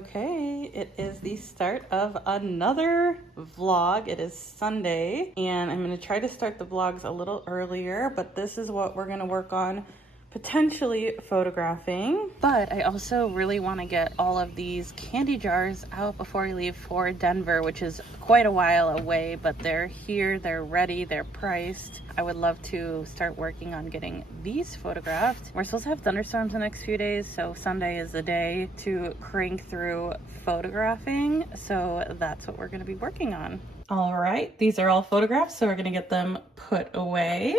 Okay, it is the start of another vlog. It is Sunday, and I'm going to try to start the vlogs a little earlier, but this is what we're going to work on, potentially photographing. But I also really want to get all of these candy jars out before I leave for Denver, which is quite a while away, but they're here, they're ready, they're priced. I would love to start working on getting these photographed. We're supposed to have thunderstorms the next few days, so Sunday is the day to crank through photographing. So that's what we're going to be working on. All right, these are all photographs, so we're going to get them put away.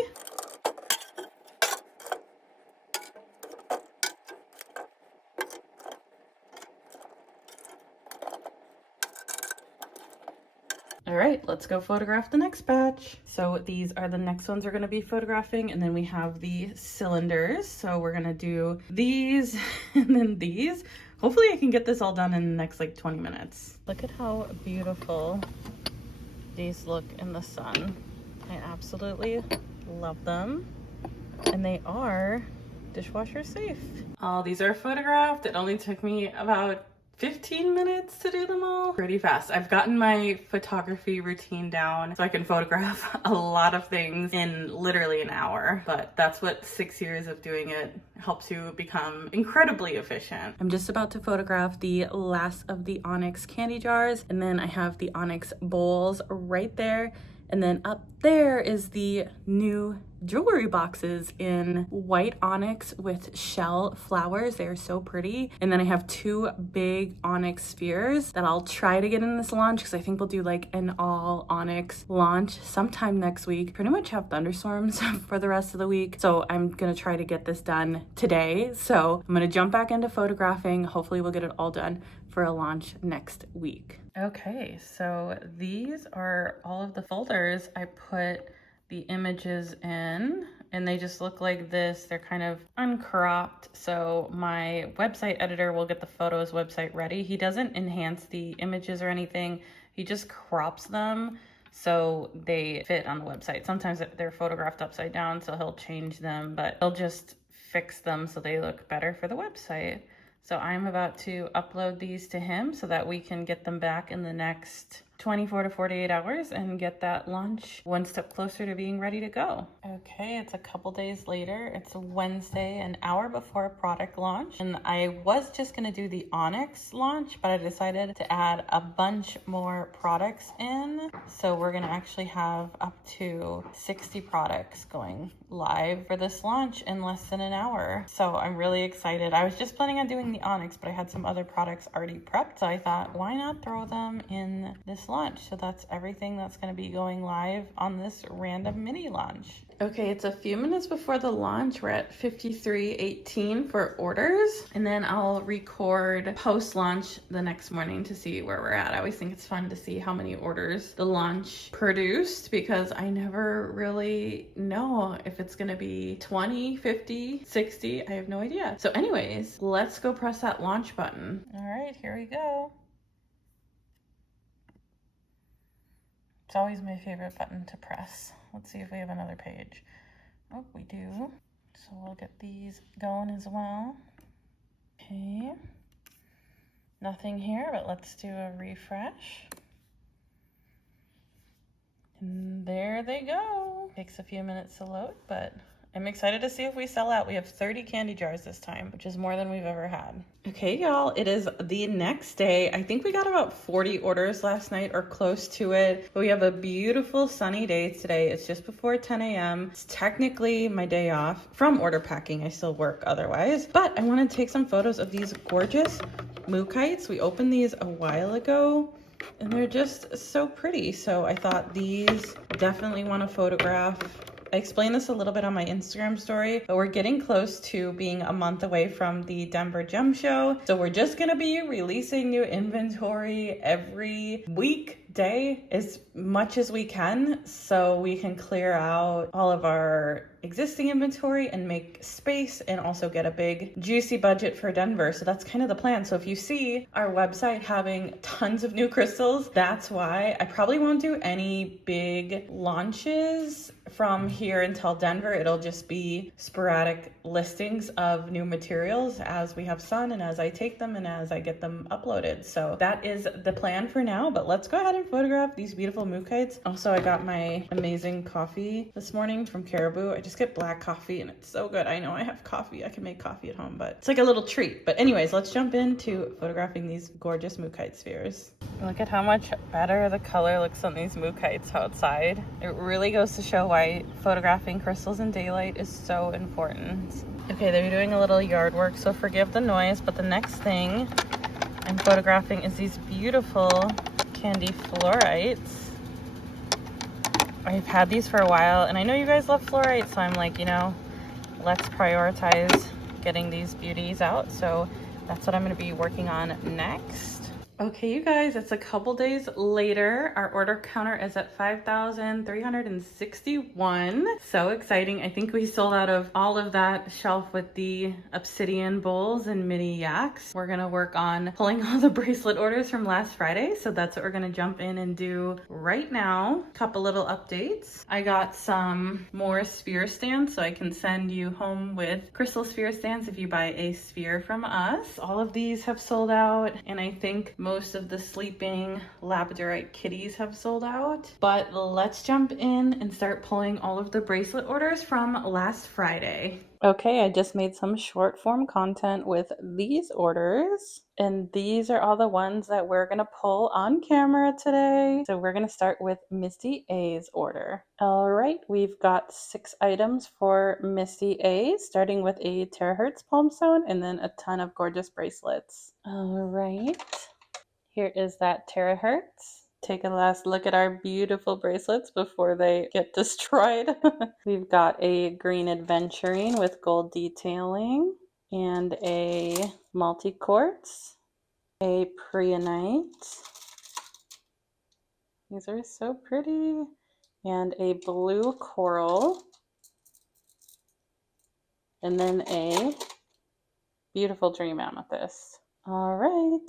All right, let's go photograph the next batch. So these are the next ones we're gonna be photographing, and then we have the cylinders. So we're gonna do these and then these. Hopefully I can get this all done in the next like 20 minutes. Look at how beautiful these look in the sun. I absolutely love them. And they are dishwasher safe. All these are photographed. It only took me about 15 minutes to do them all. Pretty fast. I've gotten my photography routine down so I can photograph a lot of things in literally an hour, but that's what 6 years of doing it helps you become incredibly efficient. I'm just about to photograph the last of the onyx candy jars, and then I have the onyx bowls right there, and then up there is the new jewelry boxes in white onyx with shell flowers. They are so pretty. And then I have two big onyx spheres that I'll try to get in this launch, because I think we'll do like an all onyx launch sometime next week. Pretty much have thunderstorms for the rest of the week, so I'm gonna try to get this done today. So I'm gonna jump back into photographing. Hopefully we'll get it all done for a launch next week. Okay, so these are all of the folders I put the images in, and they just look like this. They're kind of uncropped, so my website editor will get the photos website ready. He doesn't enhance the images or anything, he just crops them so they fit on the website. Sometimes they're photographed upside down, so he'll change them, but he'll just fix them so they look better for the website. So I'm about to upload these to him so that we can get them back in the next 24 to 48 hours and get that launch one step closer to being ready to go. Okay, it's a couple days later. It's Wednesday, an hour before product launch. And I was just gonna do the onyx launch, but I decided to add a bunch more products in. So we're gonna actually have up to 60 products going live for this launch in less than an hour. So I'm really excited. I was just planning on doing the onyx, but I had some other products already prepped. So I thought, why not throw them in this launch? So that's everything that's going to be going live on this random mini launch. Okay, it's a few minutes before the launch. We're at 53:18 for orders, and then I'll record post-launch the next morning to see where we're at. I always think it's fun to see how many orders the launch produced, because I never really know if it's going to be 20, 50, 60. I have no idea. So anyways, let's go press that launch button. All right, here we go. It's always my favorite button to press. Let's see if we have another page. Oh, we do. So we'll get these going as well. Okay. Nothing here, but let's do a refresh. And there they go. Takes a few minutes to load, but I'm excited to see if we sell out. We have 30 candy jars this time, which is more than we've ever had. Okay, y'all, it is the next day. I think we got about 40 orders last night or close to it, but we have a beautiful sunny day today. It's just before 10 a.m. It's technically my day off from order packing. I still work otherwise, but I want to take some photos of these gorgeous mookites. We opened these a while ago, and they're just so pretty. So I thought these definitely want to photograph. I explained this a little bit on my Instagram story, but we're getting close to being a month away from the Denver Gem Show. So we're just gonna be releasing new inventory every weekday as much as we can, so we can clear out all of our existing inventory and make space, and also get a big juicy budget for Denver. So that's kind of the plan. So if you see our website having tons of new crystals, that's why. I probably won't do any big launches from here until Denver, it'll just be sporadic listings of new materials as we have sun and as I take them and as I get them uploaded. So that is the plan for now, but let's go ahead and photograph these beautiful mookites. Also, I got my amazing coffee this morning from Caribou. I just get black coffee and it's so good. I know I have coffee. I can make coffee at home, but it's like a little treat. But anyways, let's jump into photographing these gorgeous mookite spheres. Look at how much better the color looks on these mookites outside. It really goes to show why photographing crystals in daylight is so important. Okay, they're doing a little yard work, so forgive the noise, but the next thing I'm photographing is these beautiful candy fluorites. I've had these for a while, and I know you guys love fluorite, so I'm like, you know, let's prioritize getting these beauties out. So that's what I'm going to be working on next. Okay, you guys, it's a couple days later. Our order counter is at 5,361. So exciting. I think we sold out of all of that shelf with the obsidian bowls and mini yaks. We're gonna work on pulling all the bracelet orders from last Friday. So that's what we're gonna jump in and do right now. Couple little updates. I got some more sphere stands, so I can send you home with crystal sphere stands if you buy a sphere from us. All of these have sold out, and I think most of the sleeping labradorite kitties have sold out. But let's jump in and start pulling all of the bracelet orders from last Friday. Okay, I just made some short form content with these orders, and these are all the ones that we're gonna pull on camera today. So we're gonna start with Misty A's order. All right, we've got 6 items for Misty A, starting with a terahertz palm stone and then a ton of gorgeous bracelets. All right, here is that terahertz. Take a last look at our beautiful bracelets before they get destroyed. We've got a green adventuring with gold detailing and a multi-quartz, a preonite. These are so pretty. And a blue coral. And then a beautiful dream amethyst. All right,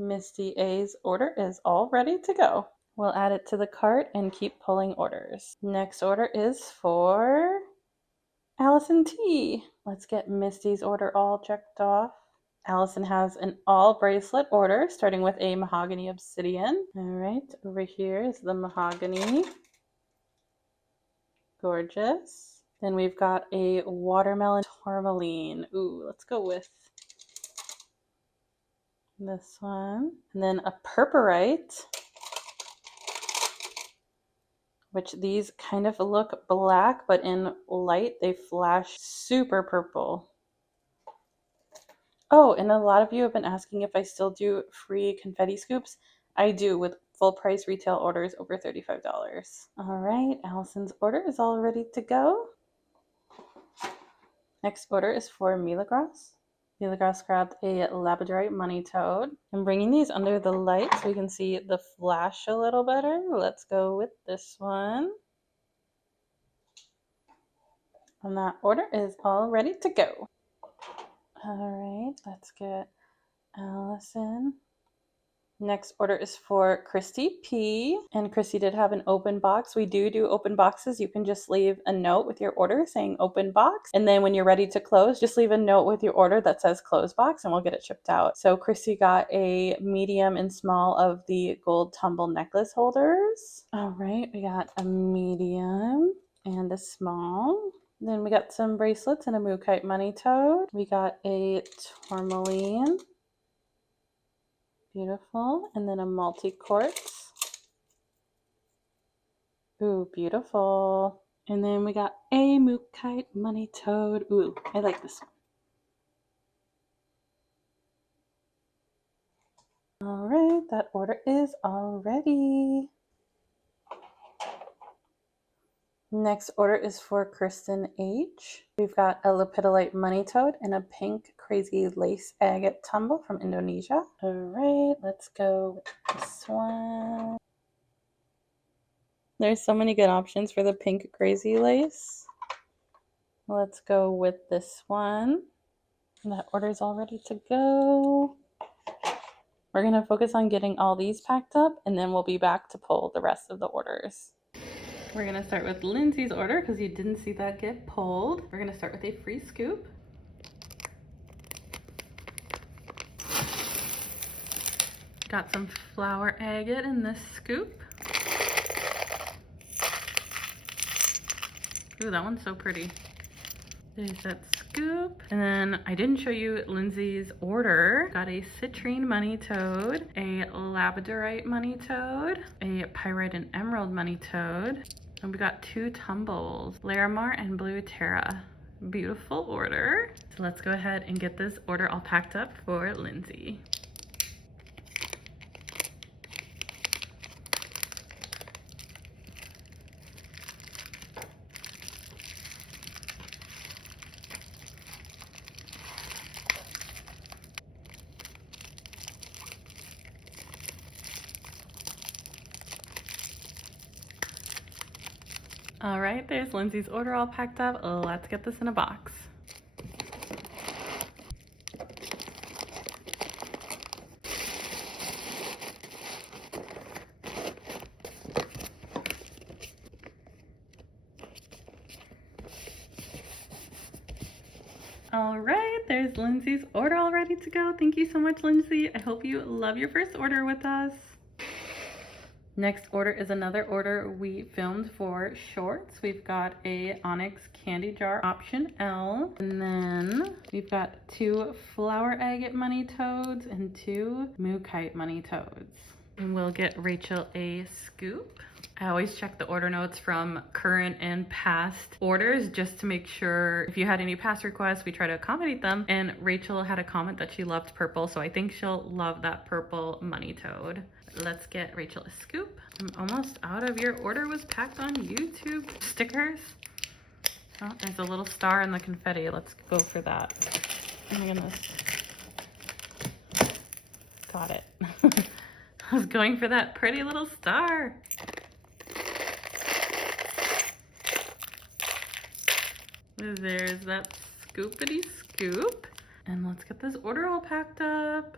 Misty A's order is all ready to go. We'll add it to the cart and keep pulling orders. Next order is for Allison T. Let's get Misty's order all checked off. Allison has an all bracelet order starting with a mahogany obsidian. All right, over here is the mahogany. Gorgeous. Then we've got a watermelon tourmaline. Ooh, let's go with this one. And then a purpurite, which these kind of look black, but in light they flash super purple. Oh, and a lot of you have been asking if I still do free confetti scoops. I do, with full price retail orders over $35. All right, Allison's order is all ready to go. Next order is for Milagros. Milagros grabbed a labradorite money toad. I'm bringing these under the light so we can see the flash a little better. Let's go with this one. And that order is all ready to go. All right, let's get Allison. Next order is for Christy P. And Christy did have an open box. We do open boxes. You can just leave a note with your order saying open box. And then when you're ready to close, just leave a note with your order that says close box and we'll get it shipped out. So Christy got a medium and small of the gold tumble necklace holders. All right, we got a medium and a small. Then we got some bracelets and a mookite money toad. We got a tourmaline. Beautiful. And then a multi-quartz. Ooh, beautiful. And then we got a mookite money toad. Ooh, I like this one. All right, that order is all ready. Next order is for Kristen H. We've got a lepidolite money toad and a pink crazy lace agate tumble from Indonesia. All right, let's go with this one. There's so many good options for the pink crazy lace. Let's go with this one. That order's all ready to go. We're going to focus on getting all these packed up and then we'll be back to pull the rest of the orders. We're gonna start with Lindsay's order because you didn't see that get pulled. We're gonna start with a free scoop. Got some flower agate in this scoop. Ooh, that one's so pretty. There's that scoop. And then I didn't show you Lindsay's order. Got a citrine money toad, a labradorite money toad, a pyrite and emerald money toad, and we got 2 tumbles, Larimar and Blue Terra. Beautiful order. So let's go ahead and get this order all packed up for Lindsay. All right, there's Lindsay's order all packed up. Let's get this in a box. All right, there's Lindsay's order all ready to go. Thank you so much, Lindsay. I hope you love your first order with us. Next order is another order we filmed for shorts. We've got a onyx candy jar option L, and then we've got 2 flower agate money toads and 2 mookite money toads. And we'll get Rachel a scoop. I always check the order notes from current and past orders just to make sure if you had any past requests, we try to accommodate them. And Rachel had a comment that she loved purple, so I think she'll love that purple money toad. Let's get Rachel a scoop. I'm almost out of your order was packed on YouTube stickers. Oh, there's a little star in the confetti. Let's go for that. Oh my goodness. Got it. I was going for that pretty little star. There's that scoopity scoop. And let's get this order all packed up.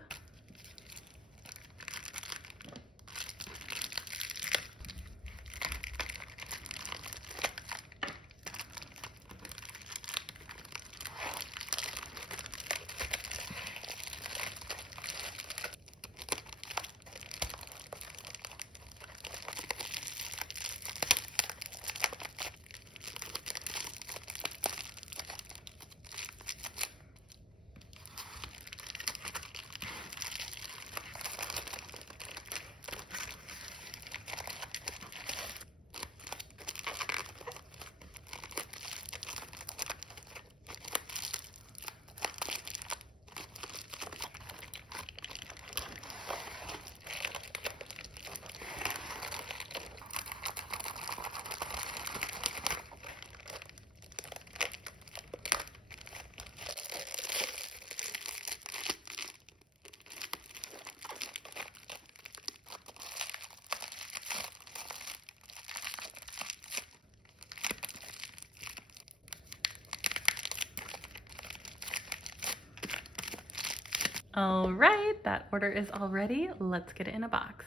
All right, that order is all ready. Let's get it in a box.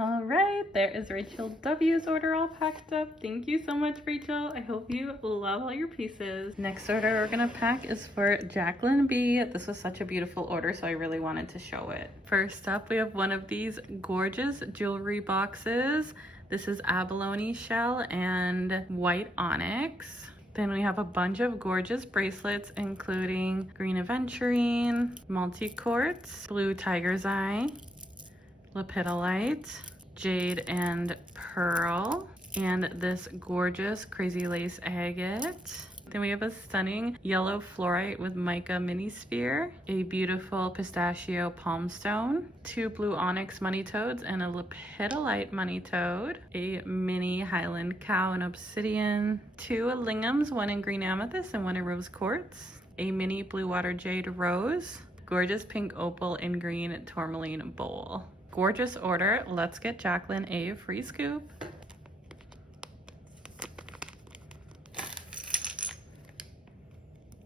All right, there is Rachel W's order all packed up. Thank you so much, Rachel. I hope you love all your pieces. Next order we're gonna pack is for Jacqueline B. This was such a beautiful order, so I really wanted to show it. First up, we have one of these gorgeous jewelry boxes. This is abalone shell and white onyx. Then we have a bunch of gorgeous bracelets, including green aventurine, multi-quartz, blue tiger's eye, lepidolite, jade and pearl, and this gorgeous crazy lace agate. Then we have a stunning yellow fluorite with mica mini sphere, a beautiful pistachio palm stone, 2 blue onyx money toads and a lepidolite money toad, a mini highland cow in obsidian, 2 lingams, 1 in green amethyst and 1 in rose quartz, a mini blue water jade rose, gorgeous pink opal in green tourmaline bowl. Gorgeous order. Let's get Jacqueline a free scoop.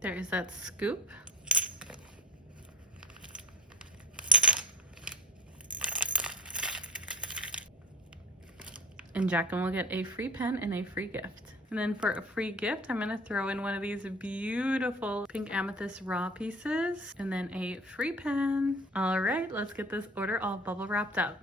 There is that scoop. And Jacqueline will get a free pen and a free gift. And then for a free gift, I'm gonna throw in one of these beautiful pink amethyst raw pieces and then a free pen. All right, let's get this order all bubble wrapped up.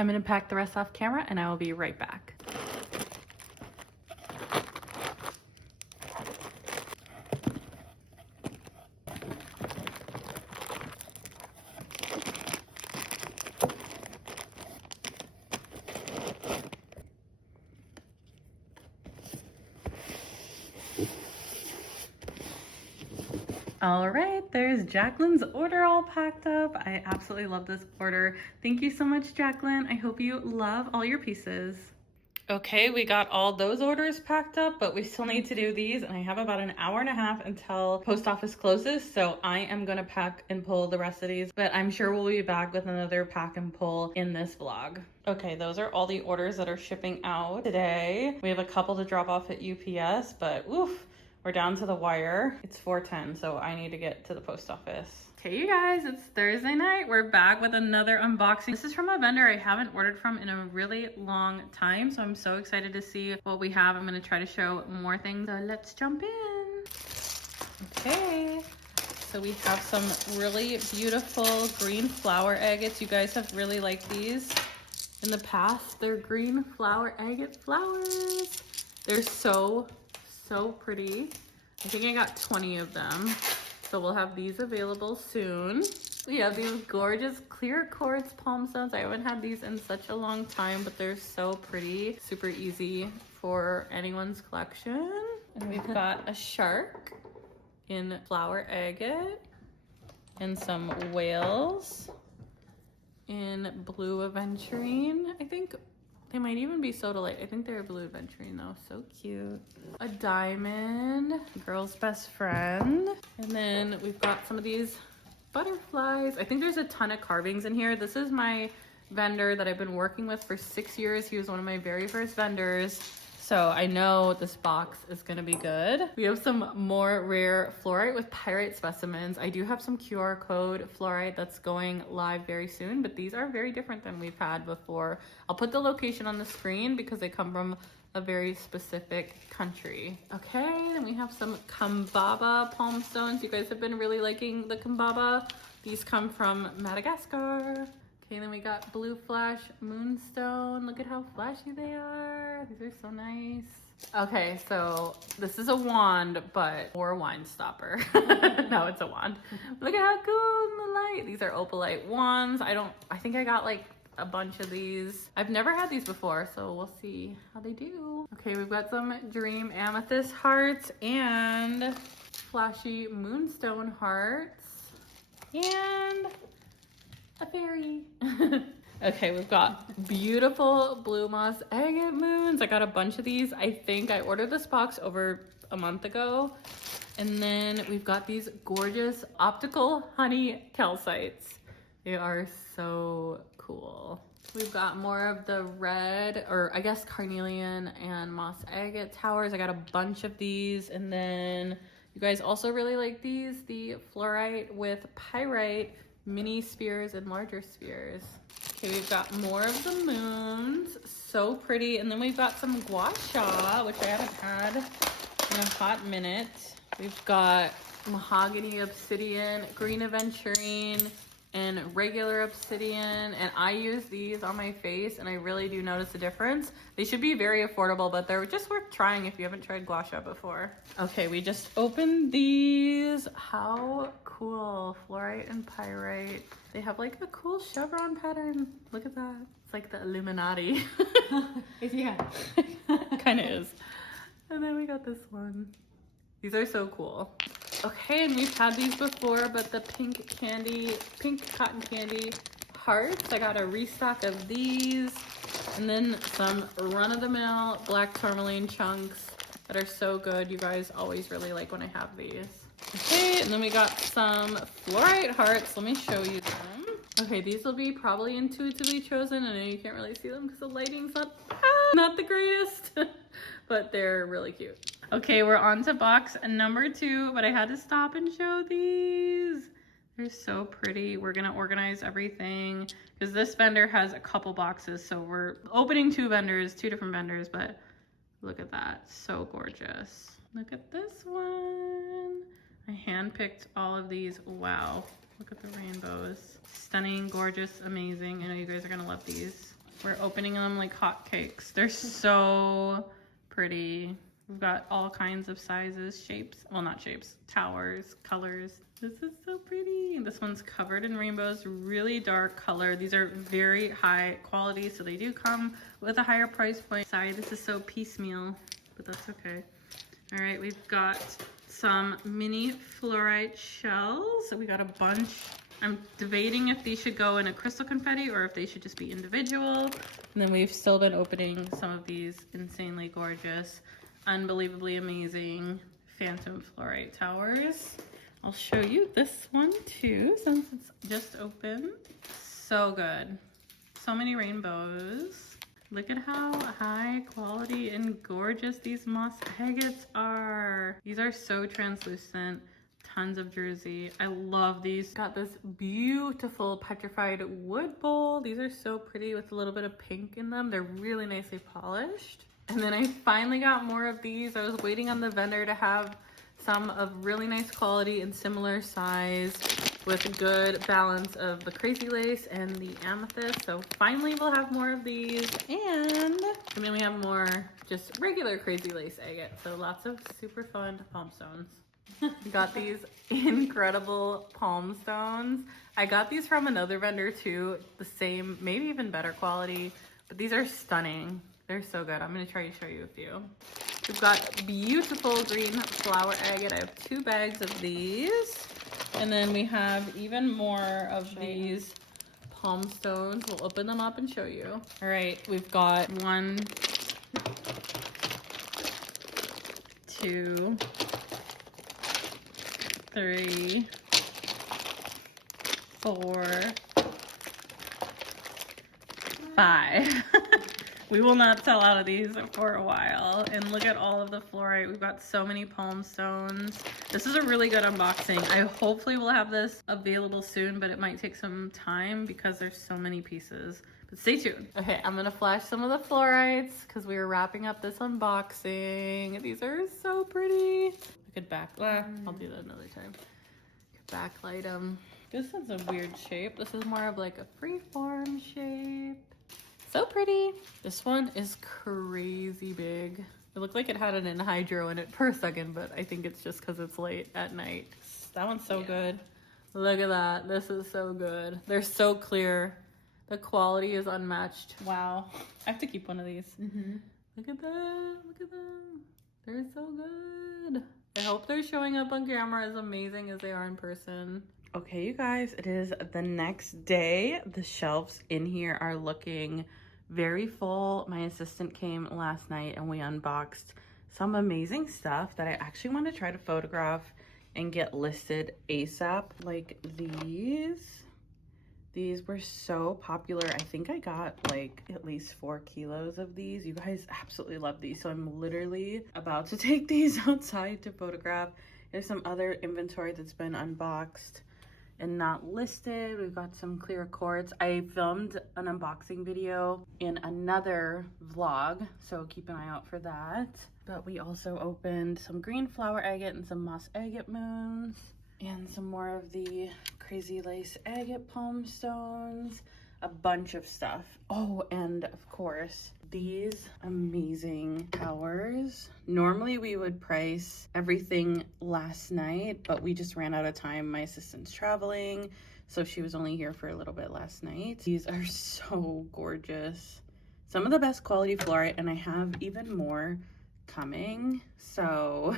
I'm gonna pack the rest off camera and I will be right back. All right, there's Jacqueline's order all packed up. I absolutely love this order. Thank you so much, Jacqueline. I hope you love all your pieces. Okay, we got all those orders packed up, but we still need to do these, and I have about an hour and a half until post office closes, so I am gonna pack and pull the rest of these, but I'm sure we'll be back with another pack and pull in this vlog. Okay, those are all the orders that are shipping out today. We have a couple to drop off at UPS, but oof, we're down to the wire. It's 4:10, so I need to get to the post office. Okay, you guys, it's Thursday night. We're back with another unboxing. This is from a vendor I haven't ordered from in a really long time, so I'm so excited to see what we have. I'm gonna try to show more things. So let's jump in. Okay, so we have some really beautiful green flower agates. You guys have really liked these in the past. They're green flower agate flowers. They're so pretty. I think I got 20 of them. So we'll have these available soon. We have these gorgeous clear quartz palm stones. I haven't had these in such a long time, but they're so pretty. Super easy for anyone's collection. And we've got a shark in flower agate and some whales in blue aventurine. I think they might even be sodalite. I think they're blue aventurine though. So cute. A diamond, girl's best friend. And then we've got some of these butterflies. I think there's a ton of carvings in here. This is my vendor that I've been working with for 6 years. He was one of my very first vendors. So I know this box is gonna be good. We have some more rare fluorite with pyrite specimens. I do have some QR code fluorite that's going live very soon, but these are very different than we've had before. I'll put the location on the screen because they come from a very specific country. Okay, and we have some Kambaba palm stones. You guys have been really liking the Kambaba. These come from Madagascar. Okay, then we got blue flash moonstone. Look at how flashy they are. These are so nice. Okay, so this is a wand, but or a wine stopper. No, it's a wand. Look at how cool in the light. These are opalite wands. I think I got like a bunch of these. I've never had these before, so we'll see how they do. Okay, we've got some dream amethyst hearts and flashy moonstone hearts and a fairy. Okay, we've got beautiful blue moss agate moons. I got a bunch of these. I think I ordered this box over a month ago. And then we've got these gorgeous optical honey calcites. They are so cool. We've got more of the red, or I guess carnelian and moss agate towers. I got a bunch of these. And then you guys also really like these, the fluorite with pyrite mini spheres and larger spheres. Okay, we've got more of the moons, so pretty. And then we've got some gua sha, which I haven't had in a hot minute. We've got mahogany obsidian, green aventurine, and regular obsidian. And I use these on my face and I really do notice a difference. They should be very affordable, but they're just worth trying if you haven't tried gua sha before. Okay, we just opened these. How cool, fluorite and pyrite. They have like a cool chevron pattern. Look at that. It's like the Illuminati. Yeah. Kind of is. And then we got this one. These are so cool. Okay, and we've had these before, but the pink cotton candy hearts. I got a restock of these. And then some run-of-the-mill black tourmaline chunks that are so good. You guys always really like when I have these. Okay, and then we got some fluorite hearts. Let me show you them. Okay, these will be probably intuitively chosen. I know you can't really see them because the lighting's not the greatest, but they're really cute. Okay, we're on to box number 2, but I had to stop and show these. They're so pretty. We're gonna organize everything because this vendor has a couple boxes, so we're opening 2 different vendors, but look at that, so gorgeous. Look at this one. I handpicked all of these. Wow, look at the rainbows. Stunning, gorgeous, amazing. I know you guys are gonna love these. We're opening them like hotcakes. They're so pretty. We've got all kinds of sizes, shapes, well not shapes, towers, colors. This is so pretty. This one's covered in rainbows, really dark color. These are very high quality, so they do come with a higher price point. Sorry, this is so piecemeal, but that's okay. All right, we've got some mini fluorite shells. So we got a bunch. I'm debating if these should go in a crystal confetti or if they should just be individual. And then we've still been opening some of these insanely gorgeous, unbelievably amazing phantom fluorite towers. I'll show you this one too, since it's just open. So good. So many rainbows. Look at how high quality and gorgeous these moss agates are. These are so translucent. Tons of jersey. I love these. Got this beautiful petrified wood bowl. These are so pretty with a little bit of pink in them. They're really nicely polished. And then I finally got more of these. I was waiting on the vendor to have some of really nice quality and similar size with a good balance of the crazy lace and the amethyst. So finally we'll have more of these. And then we have more just regular crazy lace agate. So lots of super fun palm stones. Got these incredible palm stones. I got these from another vendor too. The same, maybe even better quality, but these are stunning. They're so good. I'm gonna try to show you a few. We've got beautiful green flower agate. I have 2 bags of these. And then we have even more of these palm stones. We'll open them up and show you. All right, we've got 1, 2, 3, 4, 5. We will not sell out of these for a while. And look at all of the fluorite. We've got so many palm stones. This is a really good unboxing. I hopefully will have this available soon, but it might take some time because there's so many pieces. But stay tuned. Okay, I'm gonna flash some of the fluorites because we were wrapping up this unboxing. These are so pretty. I could I'll do that another time. Backlight them. This is a weird shape. This is more of like a freeform shape. So pretty. This one is crazy big. It looked like it had an anhydro in it for a second, but I think it's just because it's late at night. That one's so good. Look at that. This is so good. They're so clear. The quality is unmatched. Wow. I have to keep one of these. Look at them. Look at them. They're so good. I hope they're showing up on camera as amazing as they are in person. Okay, you guys, it is the next day. The shelves in here are looking very full. My assistant came last night and we unboxed some amazing stuff that I actually want to try to photograph and get listed ASAP. Like these. These were so popular. I think I got like at least 4 kilos of these. You guys absolutely love these. So I'm literally about to take these outside to photograph. There's some other inventory that's been unboxed and not listed. We've got some clear quartz. I filmed an unboxing video in another vlog, so keep an eye out for that. But we also opened some green flower agate and some moss agate moons, and some more of the crazy lace agate palm stones, a bunch of stuff. Oh, and of course, these amazing flowers. Normally we would price everything last night, but we just ran out of time. My assistant's traveling, so she was only here for a little bit last night. These are so gorgeous. Some of the best quality fluorite, and I have even more coming, so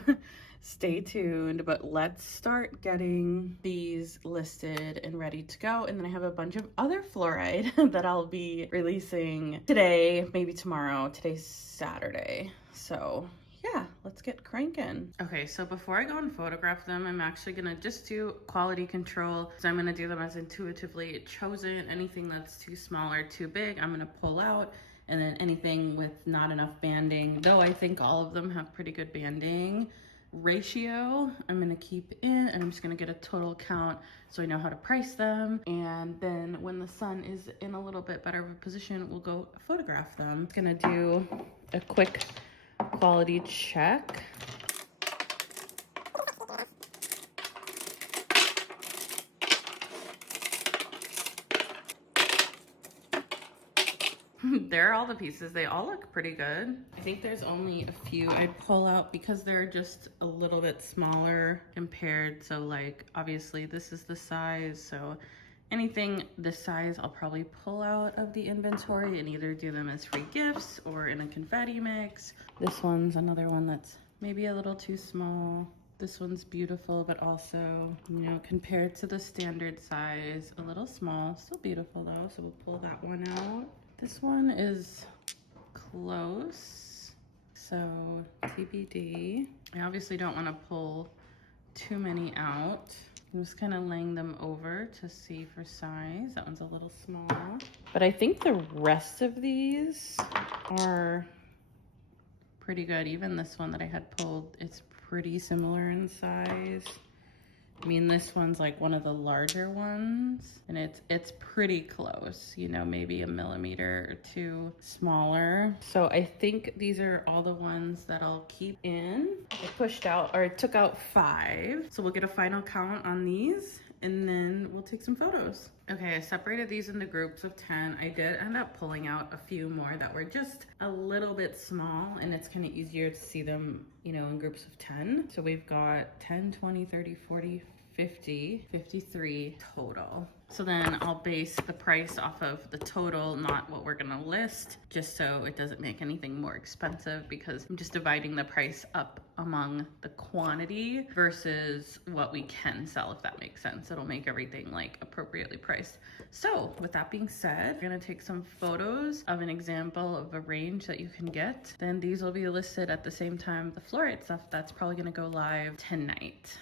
stay tuned. But let's start getting these listed and ready to go. And then I have a bunch of other fluoride that I'll be releasing today, maybe tomorrow. Today's Saturday, so yeah, let's get cranking. Okay, so before I go and photograph them, I'm actually gonna just do quality control. So I'm gonna do them as intuitively chosen. Anything that's too small or too big, I'm gonna pull out. And then anything with not enough banding, though I think all of them have pretty good banding ratio, I'm gonna keep in, and I'm just gonna get a total count so I know how to price them. And then when the sun is in a little bit better of a position, we'll go photograph them. I'm gonna do a quick quality check. There are all the pieces. They all look pretty good. I think there's only a few I pull out because they're just a little bit smaller compared. So like, obviously this is the size. So anything this size, I'll probably pull out of the inventory and either do them as free gifts or in a confetti mix. This one's another one that's maybe a little too small. This one's beautiful, but also, you know, compared to the standard size, a little small. Still beautiful though, so we'll pull that one out. This one is close, so TBD. I obviously don't want to pull too many out. I'm just kind of laying them over to see for size. That one's a little small. But I think the rest of these are pretty good. Even this one that I had pulled, it's pretty similar in size. I mean, this one's like one of the larger ones, and it's pretty close, you know, maybe a millimeter or two smaller. So I think these are all the ones that I'll keep in. I pushed out, or I took out 5. So we'll get a final count on these, and then we'll take some photos. Okay, I separated these into groups of 10. I did end up pulling out a few more that were just a little bit small, and it's kind of easier to see them, you know, in groups of 10. So we've got 10, 20, 30, 40, 50, 53 total. So then I'll base the price off of the total, not what we're gonna list, just so it doesn't make anything more expensive, because I'm just dividing the price up among the quantity versus what we can sell, if that makes sense. It'll make everything like appropriately priced. So with that being said, we're gonna take some photos of an example of a range that you can get. Then these will be listed at the same time the fluorite stuff that's probably gonna go live tonight.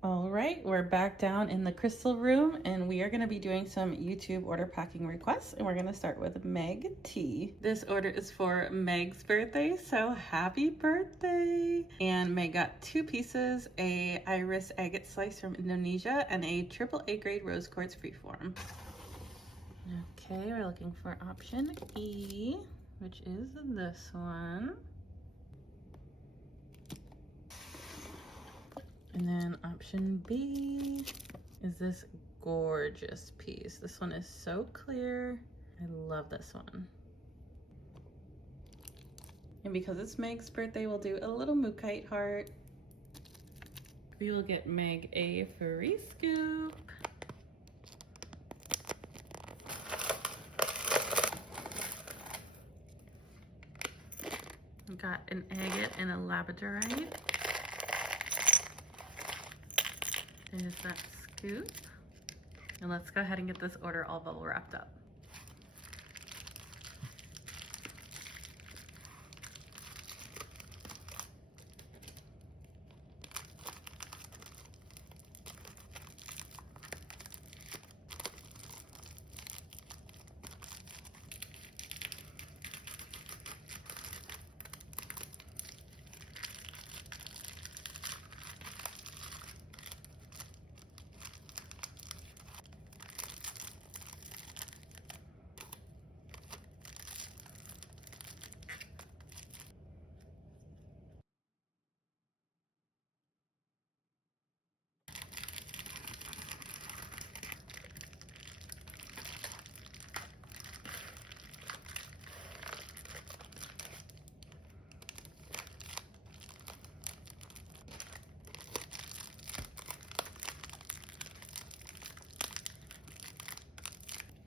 All right, we're back down in the crystal room, and we are going to be doing some YouTube order packing requests, and we're going to start with Meg T. This order is for Meg's birthday, so happy birthday. And Meg got 2 pieces, a iris agate slice from Indonesia and a AAA grade rose quartz freeform. Okay, we're looking for option E, which is this one. And then option B is this gorgeous piece. This one is so clear. I love this one. And because it's Meg's birthday, we'll do a little mookaite heart. We will get Meg a free scoop. We got an agate and a labradorite. There's that scoop. And let's go ahead and get this order all bubble wrapped up.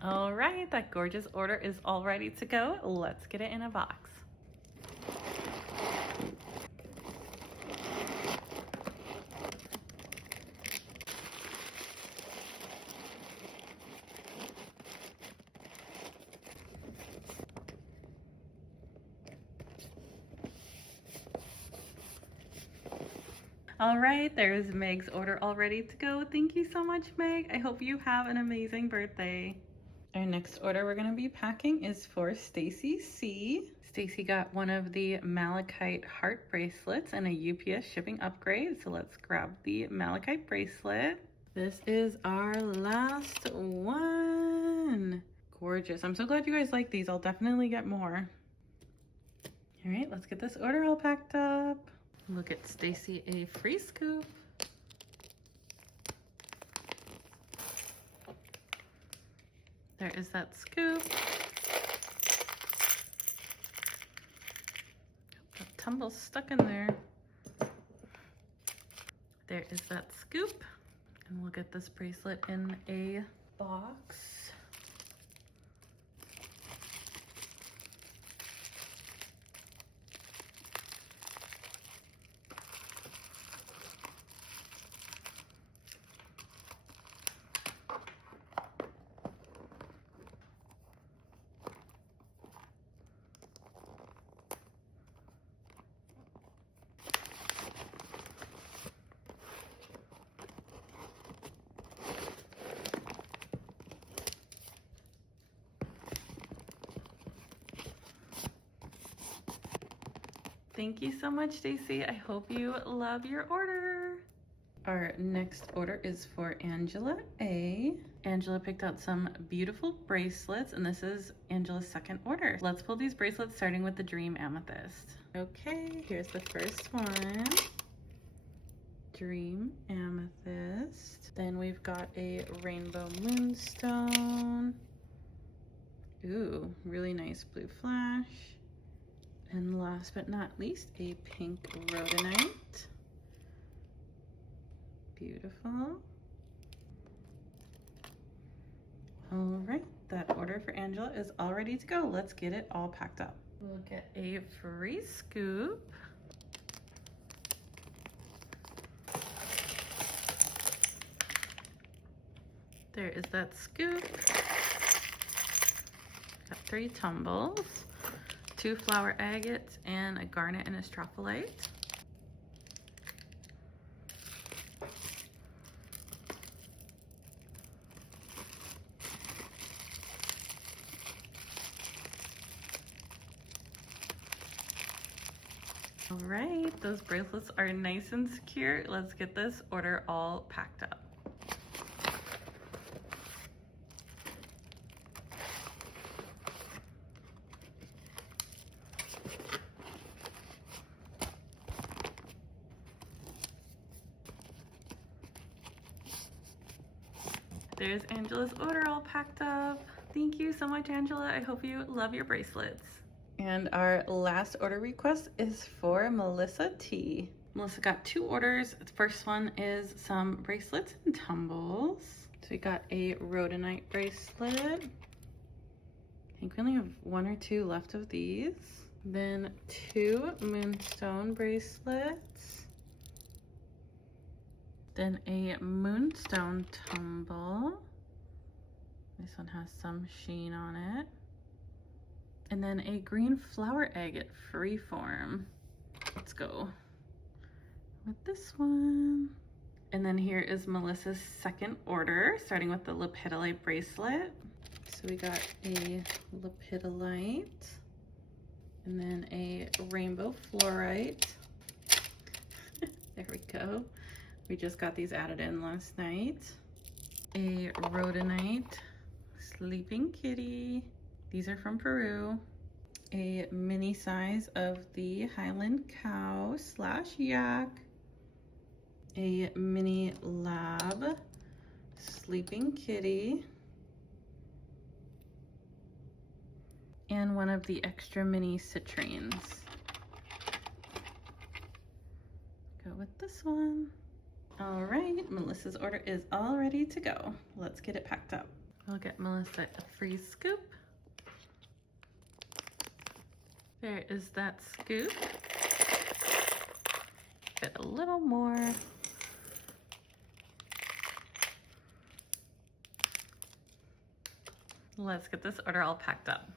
All right, that gorgeous order is all ready to go. Let's get it in a box. All right, there's Meg's order all ready to go. Thank you so much, Meg. I hope you have an amazing birthday. Our next order we're gonna be packing is for Stacy C. Stacy got one of the malachite heart bracelets and a UPS shipping upgrade. So let's grab the malachite bracelet. This is our last one. Gorgeous. I'm so glad you guys like these. I'll definitely get more. All right, let's get this order all packed up. We'll get Stacy a free scoop. There is that scoop. That tumble's stuck in there. There is that scoop. And we'll get this bracelet in a box. Thank you so much, Stacy. I hope you love your order. Our next order is for Angela A. Angela picked out some beautiful bracelets, and this is Angela's second order. Let's pull these bracelets starting with the Dream Amethyst. Okay, here's the first one. Dream Amethyst. Then we've got a Rainbow Moonstone. Ooh, really nice blue flash. And last but not least, a pink rhodonite. Beautiful. All right, that order for Angela is all ready to go. Let's get it all packed up. We'll get a free scoop. There is that scoop. Got 3 tumbles. 2 flower agates and a garnet and a stropholite. All right, those bracelets are nice and secure. Let's get this order all packed up. There's Angela's order all packed up. Thank you so much, Angela. I hope you love your bracelets. And our last order request is for Melissa T. Melissa got 2 orders. The first one is some bracelets and tumbles. So we got a rhodonite bracelet. I think we only have 1 or 2 left of these. Then 2 moonstone bracelets. Then a moonstone tumble. This one has some sheen on it. And then a green flower agate freeform. Let's go with this one. And then here is Melissa's second order, starting with the lepidolite bracelet. So we got a lepidolite, and then a rainbow fluorite. There we go. We just got these added in last night. A rhodonite sleeping kitty. These are from Peru. A mini size of the Highland cow / yak. A mini lab sleeping kitty. And one of the extra mini citrines. Go with this one. All right, Melissa's order is all ready to go. Let's get it packed up. I'll get Melissa a free scoop. There is that scoop. Get a little more. Let's get this order all packed up.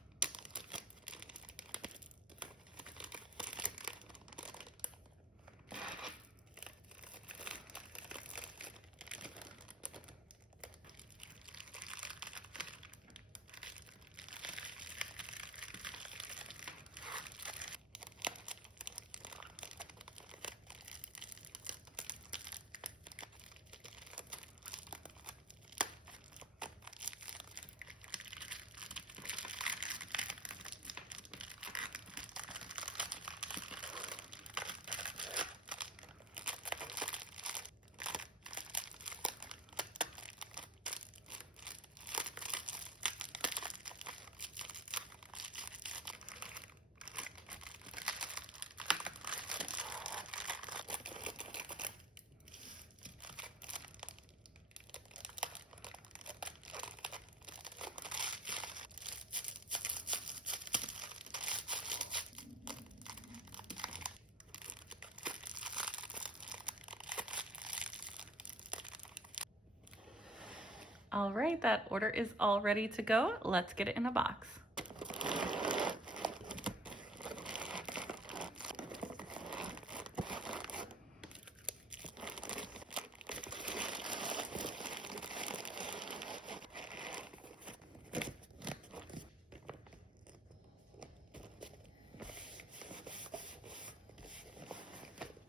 All right, that order is all ready to go. Let's get it in a box.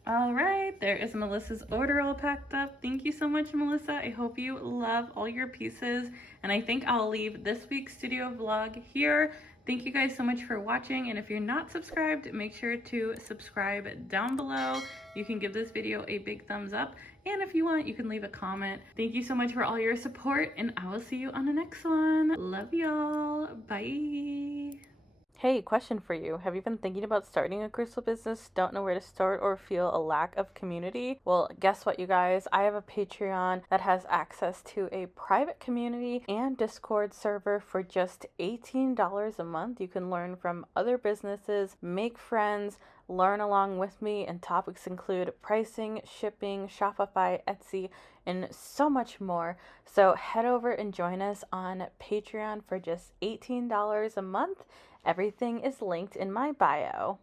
All right, there is Melissa's order all packed up. Thank you so much, Melissa. I hope you love all your pieces. And I think I'll leave this week's studio vlog here. Thank you guys so much for watching. And if you're not subscribed, make sure to subscribe down below. You can give this video a big thumbs up. And if you want, you can leave a comment. Thank you so much for all your support, and I will see you on the next one. Love y'all. Bye. Hey, question for you. Have you been thinking about starting a crystal business, don't know where to start, or feel a lack of community? Well, guess what, you guys? I have a Patreon that has access to a private community and Discord server for just $18 a month. You can learn from other businesses, make friends, learn along with me, and topics include pricing, shipping, Shopify, Etsy, and so much more. So head over and join us on Patreon for just $18 a month. Everything is linked in my bio.